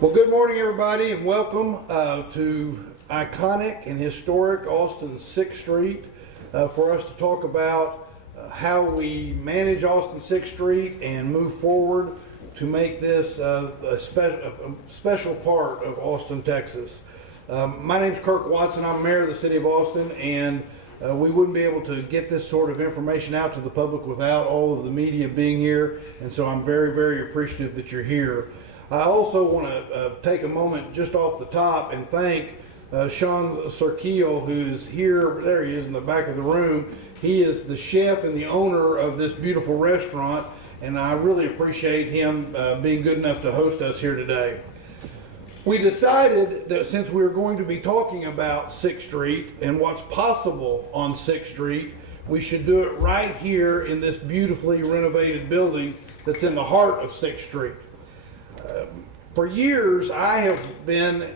Well, good morning, everybody, and welcome to iconic and historic Austin 6th Street for us to talk about how we manage Austin 6th Street and move forward to make this a special part of Austin, Texas. My name's Kirk Watson. I'm mayor of the city of Austin, and we wouldn't be able to get this sort of information out to the public without all of the media being here, and so I'm very, very appreciative that you're here. I also want to take a moment just off the top and thank Sean Serkeel, who's here. There he is in the back of the room. He is the chef and the owner of this beautiful restaurant, and I really appreciate him being good enough to host us here today. We decided that since we were going to be talking about 6th Street and what's possible on 6th Street, we should do it right here in this beautifully renovated building that's in the heart of 6th Street. For years, I have been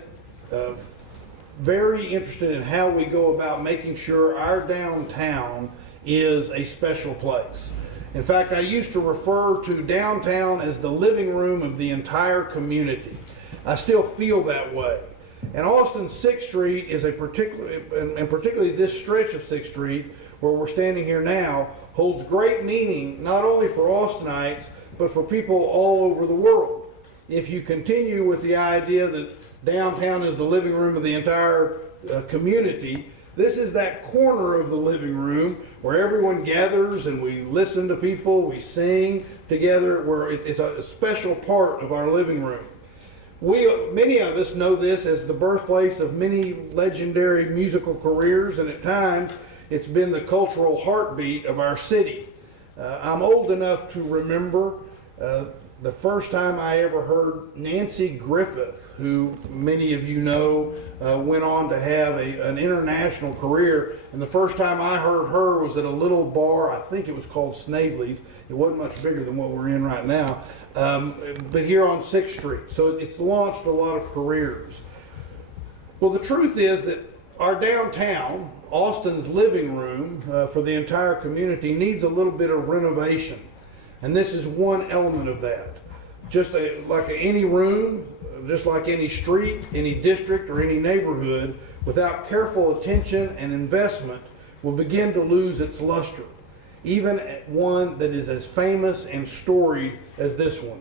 very interested in how we go about making sure our downtown is a special place. In fact, I used to refer to downtown as the living room of the entire community. I still feel that way. And Austin 6th Street is particularly this stretch of 6th Street, where we're standing here now, holds great meaning not only for Austinites, but for people all over the world. If you continue with the idea that downtown is the living room of the entire community, this is that corner of the living room where everyone gathers and we listen to people, we sing together, where it's a special part of our living room. Many of us know this as the birthplace of many legendary musical careers, and at times it's been the cultural heartbeat of our city. I'm old enough to remember the first time I ever heard Nancy Griffith, who many of you know went on to have an international career, and the first time I heard her was at a little bar, I think it was called Snavely's. It wasn't much bigger than what we're in right now, but here on 6th Street. So it's launched a lot of careers. Well, the truth is that our downtown, Austin's living room for the entire community, needs a little bit of renovation. And this is one element of that. Just like any room, just like any street, any district, or any neighborhood, without careful attention and investment, will begin to lose its luster, even one that is as famous and storied as this one.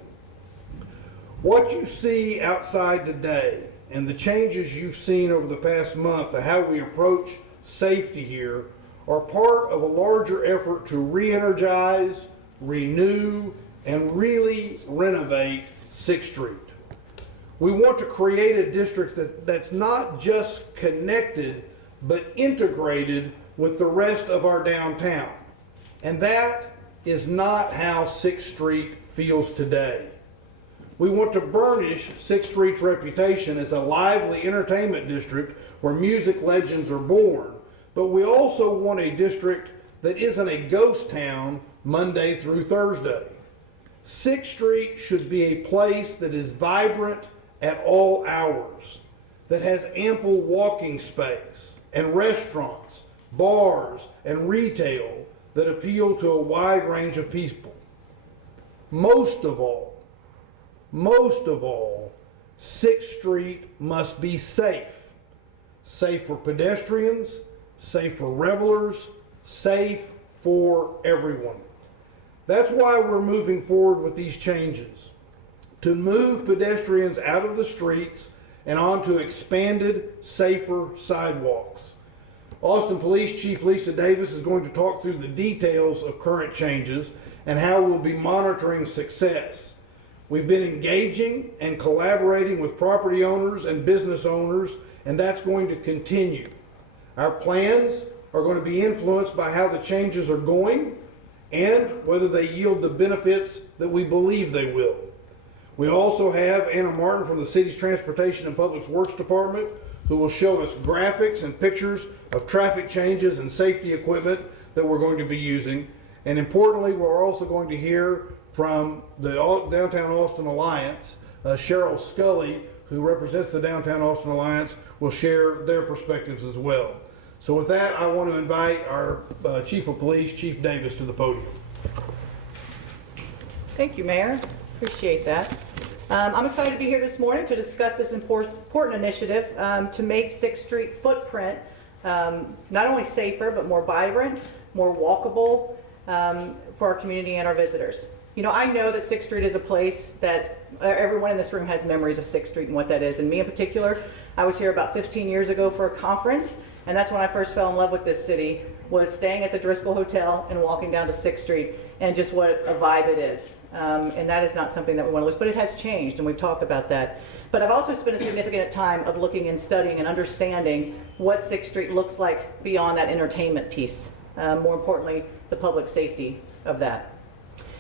What you see outside today and the changes you've seen over the past month of how we approach safety here are part of a larger effort to re-energize, renew, and really renovate 6th Street. We want to create a district that's not just connected, but integrated with the rest of our downtown. And that is not how 6th Street feels today. We want to burnish 6th Street's reputation as a lively entertainment district where music legends are born, but we also want a district that isn't a ghost town Monday through Thursday. 6th Street should be a place that is vibrant at all hours, that has ample walking space and restaurants, bars, and retail that appeal to a wide range of people. Most of all, 6th Street must be safe. Safe for pedestrians, safe for revelers, safe for everyone. That's why we're moving forward with these changes, to move pedestrians out of the streets and onto expanded, safer sidewalks. Austin Police Chief Lisa Davis is going to talk through the details of current changes and how we'll be monitoring success. We've been engaging and collaborating with property owners and business owners, and that's going to continue. Our plans are going to be influenced by how the changes are going and whether they yield the benefits that we believe they will. We also have Anna Martin from the city's Transportation and Public Works Department, who will show us graphics and pictures of traffic changes and safety equipment that we're going to be using. And importantly, we're also going to hear from the Downtown Austin Alliance. Cheryl Scully, who represents the Downtown Austin Alliance, will share their perspectives as well. So with that, I want to invite our Chief of Police, Chief Davis, to the podium. Thank you, Mayor. Appreciate that. I'm excited to be here this morning to discuss this important initiative to make 6th Street footprint not only safer, but more vibrant, more walkable for our community and our visitors. You know, I know that 6th Street is a place that everyone in this room has memories of 6th Street and what that is. And me in particular, I was here about 15 years ago for a conference, and that's when I first fell in love with this city, was staying at the Driscoll Hotel and walking down to 6th Street, and just what a vibe it is. And that is not something that we want to lose, but it has changed, and we've talked about that. But I've also spent a significant time of looking and studying and understanding what 6th Street looks like beyond that entertainment piece. More importantly, the public safety of that.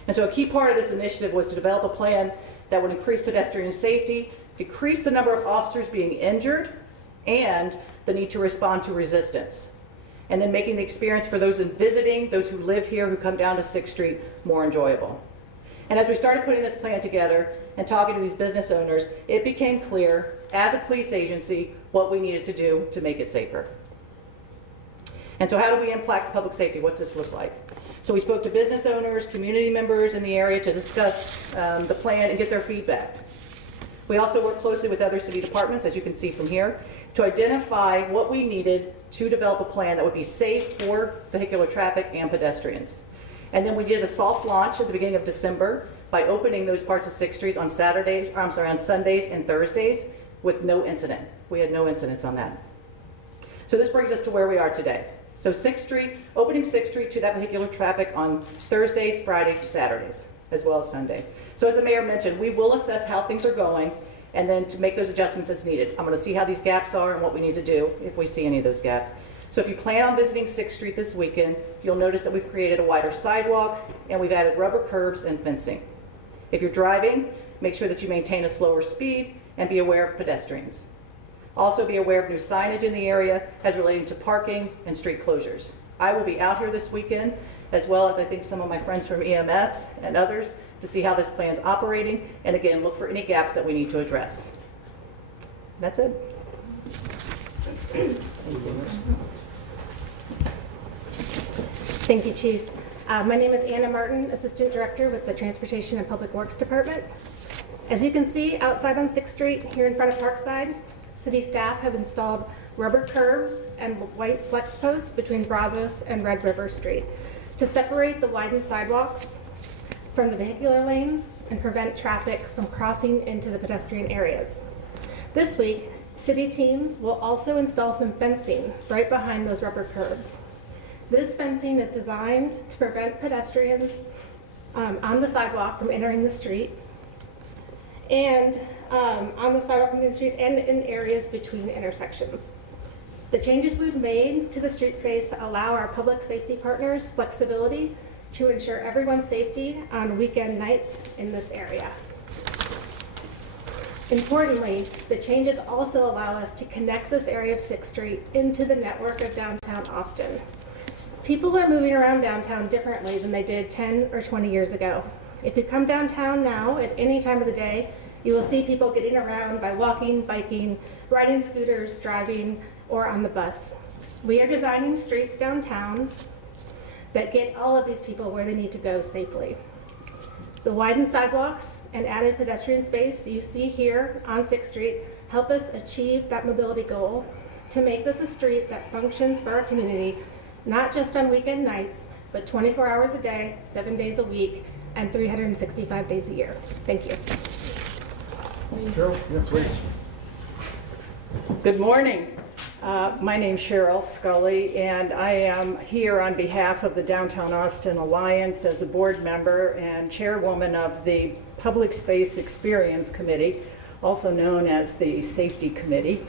And so a key part of this initiative was to develop a plan that would increase pedestrian safety, decrease the number of officers being injured, and the need to respond to resistance. And then making the experience for those visiting, those who live here, who come down to 6th Street, more enjoyable. And as we started putting this plan together and talking to these business owners, it became clear, as a police agency, what we needed to do to make it safer. And so how do we impact public safety? What's this look like? So we spoke to business owners, community members in the area to discuss the plan and get their feedback. We also worked closely with other city departments, as you can see from here, to identify what we needed to develop a plan that would be safe for vehicular traffic and pedestrians. And then we did a soft launch at the beginning of December by opening those parts of 6th Street on on Sundays and Thursdays with no incident. We had no incidents on that. So this brings us to where we are today. So 6th Street, opening 6th Street to that vehicular traffic on Thursdays, Fridays, and Saturdays, as well as Sunday. So as the mayor mentioned, we will assess how things are going and then to make those adjustments as needed. I'm going to see how these gaps are and what we need to do if we see any of those gaps. So if you plan on visiting 6th Street this weekend, you'll notice that we've created a wider sidewalk and we've added rubber curbs and fencing. If you're driving, make sure that you maintain a slower speed and be aware of pedestrians. Also be aware of new signage in the area as relating to parking and street closures. I will be out here this weekend, as well as I think some of my friends from EMS and others, to see how this plan is operating, and again, look for any gaps that we need to address. That's it. Thank you, Chief. My name is Anna Martin, Assistant Director with the Transportation and Public Works Department. As you can see outside on 6th Street, here in front of Parkside, city staff have installed rubber curbs and white flex posts between Brazos and Red River Street to separate the widened sidewalks from the vehicular lanes and prevent traffic from crossing into the pedestrian areas. This week, city teams will also install some fencing right behind those rubber curbs. This fencing is designed to prevent pedestrians on the sidewalk from entering the street and on the sidewalk from the street and in areas between intersections. The changes we've made to the street space allow our public safety partners flexibility to ensure everyone's safety on weekend nights in this area. Importantly, the changes also allow us to connect this area of 6th Street into the network of downtown Austin. People are moving around downtown differently than they did 10 or 20 years ago. If you come downtown now at any time of the day, you will see people getting around by walking, biking, riding scooters, driving, or on the bus. We are designing streets downtown that get all of these people where they need to go safely. The widened sidewalks and added pedestrian space you see here on 6th Street help us achieve that mobility goal to make this a street that functions for our community, not just on weekend nights, but 24 hours a day, 7 days a week, and 365 days a year. Thank you. Cheryl, yeah, please. Good morning. My name's Cheryl Scully, and I am here on behalf of the Downtown Austin Alliance as a board member and chairwoman of the Public Space Experience Committee, also known as the Safety Committee.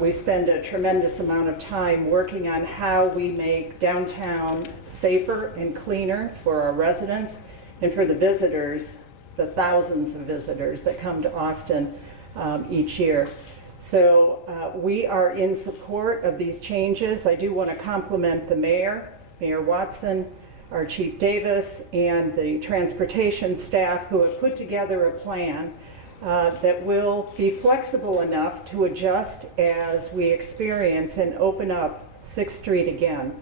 We spend a tremendous amount of time working on how we make downtown safer and cleaner for our residents and for the visitors, the thousands of visitors that come to Austin each year. So we are in support of these changes. I do want to compliment the mayor, Mayor Watson, our Chief Davis, and the transportation staff who have put together a plan that will be flexible enough to adjust as we experience and open up 6th Street again.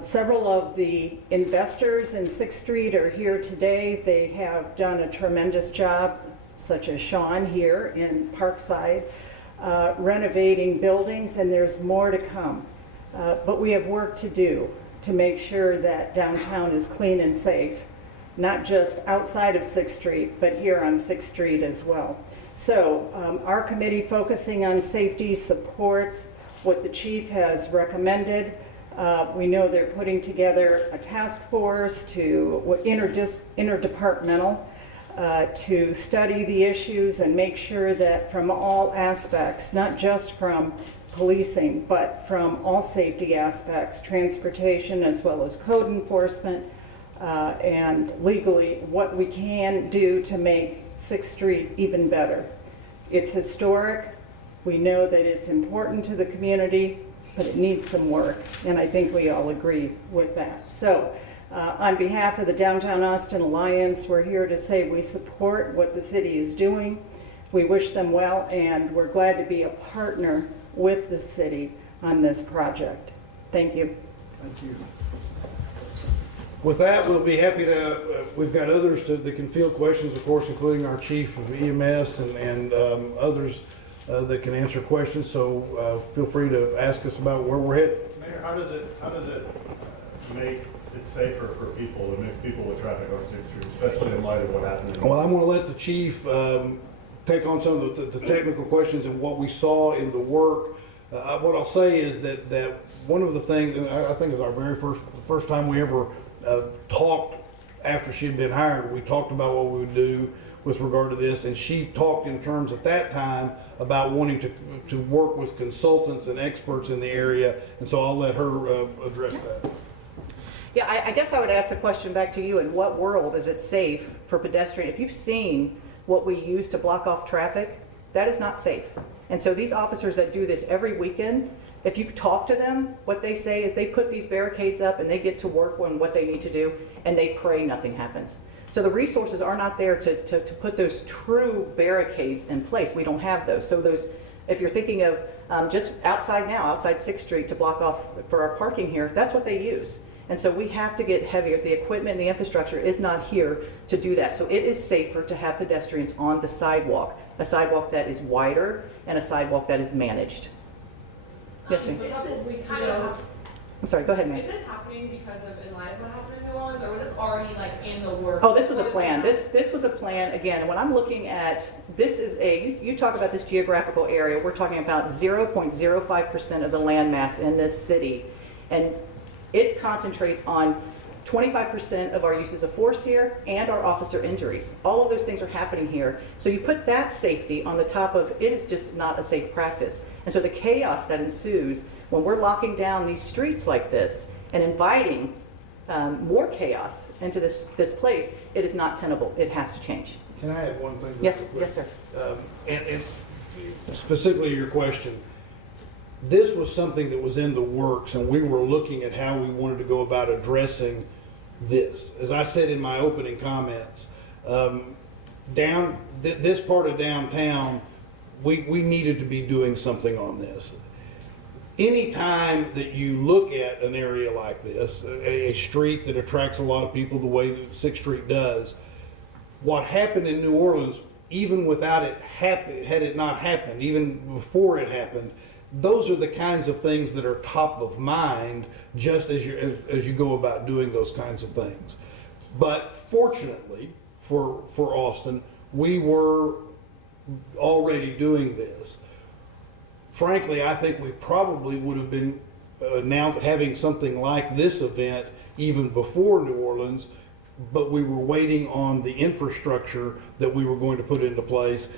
Several of the investors in 6th Street are here today. They have done a tremendous job such as Sean here in Parkside, renovating buildings, and there's more to come. But we have work to do to make sure that downtown is clean and safe, not just outside of 6th Street, but here on 6th Street as well. So our committee focusing on safety supports what the chief has recommended. We know they're putting together a task force to interdepartmental to study the issues and make sure that from all aspects, not just from policing, but from all safety aspects, transportation as well as code enforcement, and legally what we can do to make 6th Street even better. It's historic. We know that it's important to the community, but it needs some work, and I think we all agree with that. So on behalf of the Downtown Austin Alliance, we're here to say we support what the city is doing. We wish them well, and we're glad to be a partner with the city on this project. Thank you. Thank you. With that, we'll be happy to, we've got others that can field questions, of course, including our chief of EMS and others that can answer questions. So feel free to ask us about where we're headed. Mayor, how does it make it safer for people, to mix people with traffic on 6th Street, especially in light of what happened? Well, I'm going to let the chief take on some of the technical questions and what we saw in the work. What I'll say is that one of the things, and I think it was our very first time we ever talked after she'd been hired, we talked about what we would do with regard to this, and she talked in terms at that time about wanting to work with consultants and experts in the area, and so I'll let her address that. Yeah, I guess I would ask the question back to you. In what world is it safe for pedestrian? If you've seen what we use to block off traffic, that is not safe. And so these officers that do this every weekend, if you talk to them, what they say is they put these barricades up and they get to work on what they need to do, and they pray nothing happens. So the resources are not there to put those true barricades in place. We don't have those. So those, if you're thinking of just outside now, outside 6th Street to block off for our parking here, that's what they use. And so we have to get heavier. The equipment and the infrastructure is not here to do that. So it is safer to have pedestrians on the sidewalk, a sidewalk that is wider and a sidewalk that is managed. Yes, ma'am. A couple of weeks ago, I'm sorry, go ahead, ma'am. is this happening because of in light of what happened in New Orleans, or was this already like in the works? Oh, this was a plan. This was a plan. Again, and when I'm looking at, this is you talk about this geographical area, we're talking about 0.05% of the land mass in this city. And it concentrates on 25% of our uses of force here and our officer injuries. All of those things are happening here. So you put that safety on the top of, it is just not a safe practice. And so the chaos that ensues when we're locking down these streets like this and inviting more chaos into this place, it is not tenable. It has to change. Can I add one thing? Yes, yes, sir. And specifically your question, this was something that was in the works, and we were looking at how we wanted to go about addressing this. As I said in my opening comments, this part of downtown, we needed to be doing something on this. Anytime that you look at an area like this, a street that attracts a lot of people the way that 6th Street does, what happened in New Orleans, even without it had it not happened, even before it happened, those are the kinds of things that are top of mind just as you go about doing those kinds of things. But fortunately for Austin, we were already doing this. Frankly, I think we probably would have been now having something like this event even before New Orleans, but we were waiting on the infrastructure that we were going to put into place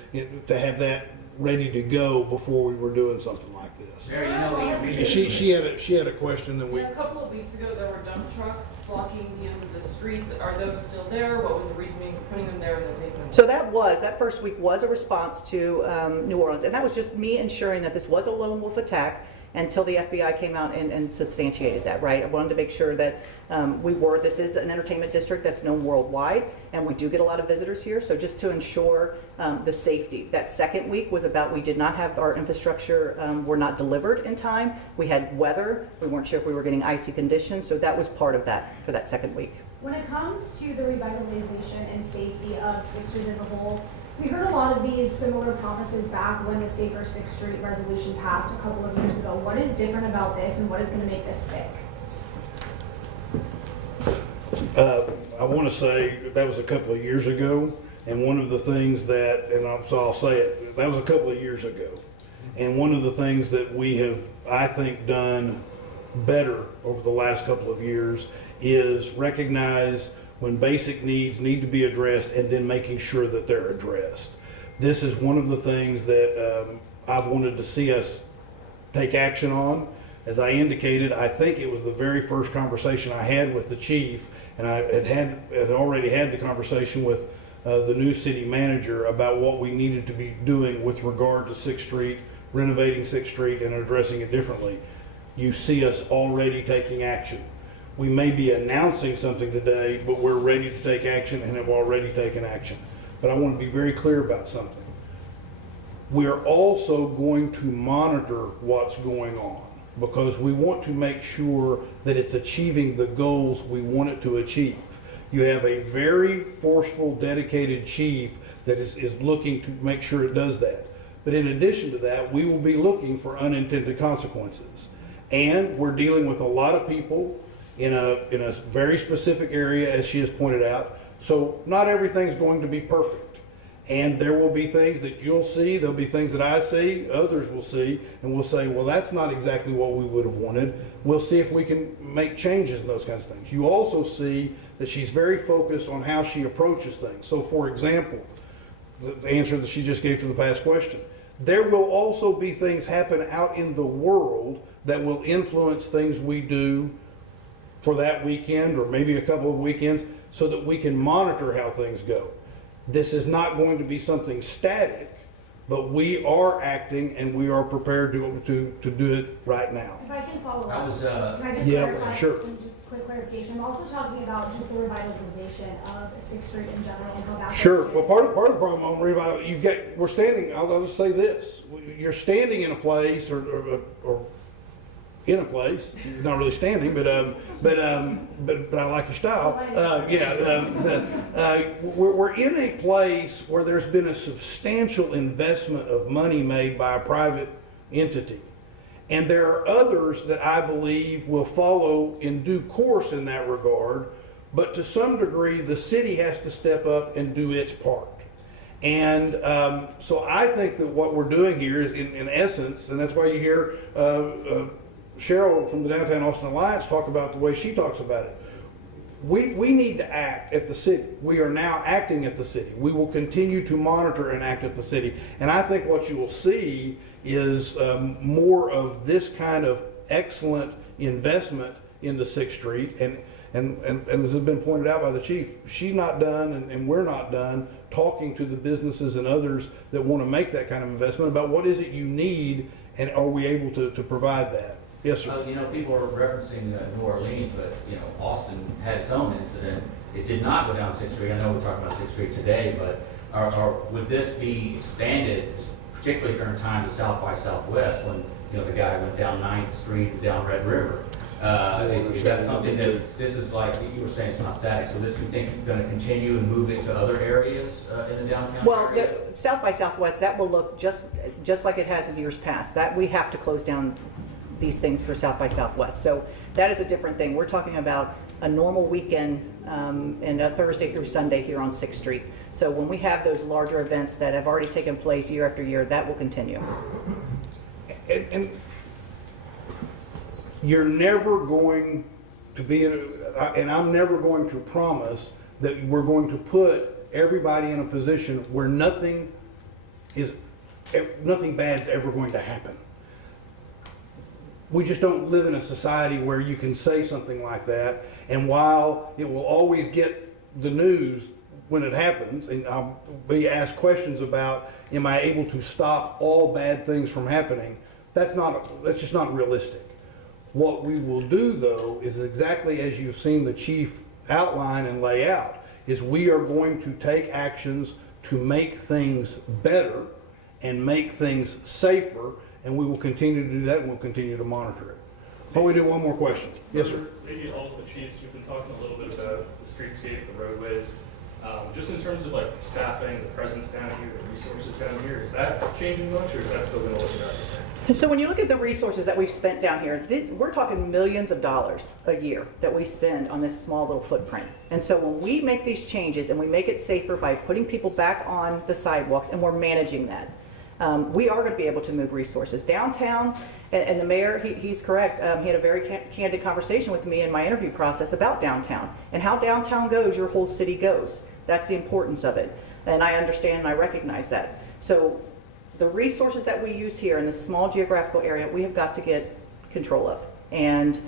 to have that ready to go before we were doing something like this. Mary, you know, She had a question that we. A couple of weeks ago, there were dump trucks blocking the end of the streets. Are those still there? What was the reasoning for putting them there and then taking them? So that first week was a response to New Orleans, and that was just me ensuring that this was a lone wolf attack until the FBI came out and substantiated that, right? I wanted to make sure that this is an entertainment district that's known worldwide, and we do get a lot of visitors here, so just to ensure the safety. That second week was about, we did not have our infrastructure, were not delivered in time. We had weather, we weren't sure if we were getting icy conditions, so that was part of that for that second week. When it comes to the revitalization and safety of 6th Street as a whole, We heard a lot of these similar promises back when the Safer 6th Street resolution passed a couple of years ago. What is different about this and what is going to make this stick? I want to say that was a couple of years ago, and one of the things that, so I'll say it, that was a couple of years ago. And one of the things that we have, I think, done better over the last couple of years is recognize when basic needs need to be addressed and then making sure that they're addressed. This is one of the things that I've wanted to see us take action on. As I indicated, I think it was the very first conversation I had with the chief, and I had already had the conversation with the new city manager about what we needed to be doing with regard to 6th Street, renovating 6th Street and addressing it differently. You see us already taking action. We may be announcing something today, but we're ready to take action and have already taken action. But I want to be very clear about something. We're also going to monitor what's going on because we want to make sure that it's achieving the goals we want it to achieve. You have a very forceful, dedicated chief that is looking to make sure it does that. But in addition to that, we will be looking for unintended consequences. And we're dealing with a lot of people in a very specific area, as she has pointed out. So not everything's going to be perfect. And there will be things that you'll see, there'll be things that I see, others will see, and we'll say, well, that's not exactly what we would have wanted. We'll see if we can make changes in those kinds of things. You also see that she's very focused on how she approaches things. So for example, the answer that she just gave to the past question, there will also be things happen out in the world that will influence things we do for that weekend or maybe a couple of weekends so that we can monitor how things go. This is not going to be something static, but we are acting and we are prepared to do it right now. If I can follow I up, was, can I just yeah, clarify? sure. Just quick clarification. I'm also talking about just the revitalization of 6th Street in general and how that's Sure. Well, part of the problem on revival, we're standing. I'll just say this: you're standing in a place, or in a place. Not really standing, but I like your style. We're in a place where there's been a substantial investment of money made by a private entity. And there are others that I believe will follow in due course in that regard, but to some degree the city has to step up and do its part. And so I think that what we're doing here is in essence, and that's why you hear Cheryl from the Downtown Austin Alliance talk about the way she talks about it. We need to act at the city. We are now acting at the city. We will continue to monitor and act at the city. And I think what you will see is more of this kind of excellent investment into 6th Street. And as has been pointed out by the chief, she's not done and we're not done talking to the businesses and others that want to make that kind of investment about what is it you need and are we able to provide that. Yes, sir. People are referencing New Orleans, but, Austin had its own incident. It did not go down 6th Street. I know we're talking about 6th Street today, but would this be expanded, particularly during time of South by Southwest when, the guy went down 9th Street and down Red River? Is that something that this is like, you were saying it's not static, so this you think you're going to continue and move it to other areas in the downtown Well, area? South by Southwest, that will look just like it has in years past. That we have to close down these things for South by Southwest. So that is a different thing. We're talking about a normal weekend and a Thursday through Sunday here on 6th Street. So when we have those larger events that have already taken place year after year, that will continue. And you're never going to be and I'm never going to promise that we're going to put everybody in a position where nothing bad's ever going to happen. We just don't live in a society where you can say something like that, and while it will always get the news when it happens, and I'll be asked questions about, am I able to stop all bad things from happening? That's just not realistic. What we will do, though, is exactly as you've seen the chief outline and lay out, is we are going to take actions to make things better and make things safer, and we will continue to do that, and we'll continue to monitor it. Why don't we do one more question? Yes, sir. Maybe also, chiefs, you've been talking a little bit about the streetscape, the roadways. Just in terms of like staffing, the presence down here, the resources down here, is that changing much, or is that still going to look about the same? And so when you look at the resources that we've spent down here, we're talking millions of dollars a year that we spend on this small little footprint. And so when we make these changes and we make it safer by putting people back on the sidewalks and we're managing that, we are going to be able to move resources downtown. And the mayor, he's correct. He had a very candid conversation with me in my interview process about downtown and how downtown goes, your whole city goes. That's the importance of it. And I understand and I recognize that. So the resources that we use here in this small geographical area, we have got to get control of. And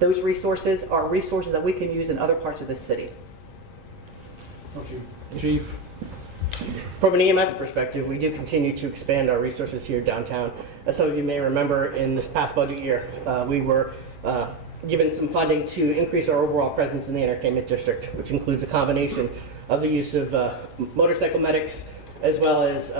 those resources are resources that we can use in other parts of the city. Chief? From an EMS perspective, we do continue to expand our resources here downtown. As some of you may remember, in this past budget year, we were given some funding to increase our overall presence in the entertainment district, which includes a combination of the use of motorcycle medics, as well as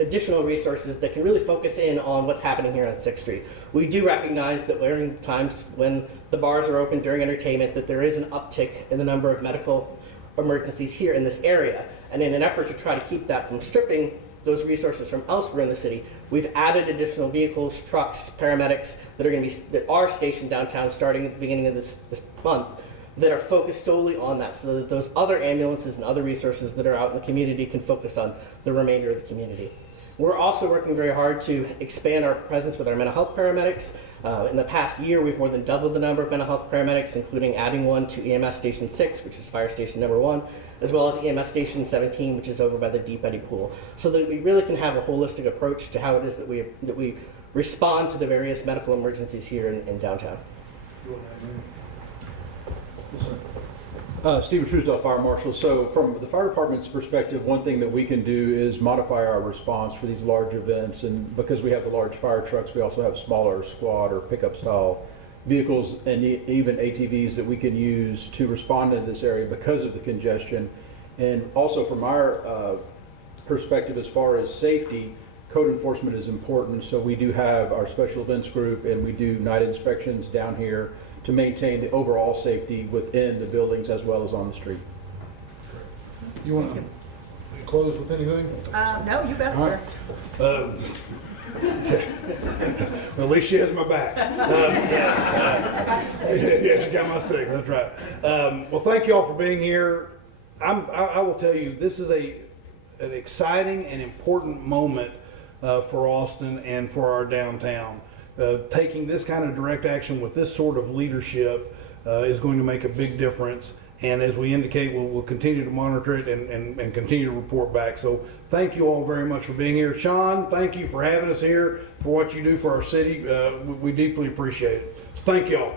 additional resources that can really focus in on what's happening here on 6th Street. We do recognize that during times when the bars are open during entertainment, that there is an uptick in the number of medical emergencies here in this area. And in an effort to try to keep that from stripping those resources from elsewhere in the city, we've added additional vehicles, trucks, paramedics that are stationed downtown starting at the beginning of this month, that are focused solely on that, so that those other ambulances and other resources that are out in the community can focus on the remainder of the community. We're also working very hard to expand our presence with our mental health paramedics. In the past year, we've more than doubled the number of mental health paramedics, including adding one to EMS Station 6, which is Fire Station number 1, as well as EMS Station 17, which is over by the Deep Eddy Pool, so that we really can have a holistic approach to how it is that we respond to the various medical emergencies here in downtown. Stephen Truesdale, Fire Marshal. So from the fire department's perspective, one thing that we can do is modify our response for these large events. And because we have the large fire trucks, we also have smaller squad or pickup style vehicles and even ATVs that we can use to respond in this area because of the congestion. And also from our perspective, as far as safety, code enforcement is important. So we do have our special events group and we do night inspections down here to maintain the overall safety within the buildings as well as on the street. You want to close with anything? No, you bet, sir. Well, at least she has my back. Yeah, she got my signal, that's right. Well, thank you all for being here. I will tell you, this is an exciting and important moment for Austin and for our downtown. Taking this kind of direct action with this sort of leadership is going to make a big difference. And as we indicate, we'll continue to monitor it and continue to report back. So thank you all very much for being here. Sean, thank you for having us here, for what you do for our city. We deeply appreciate it. So thank you all.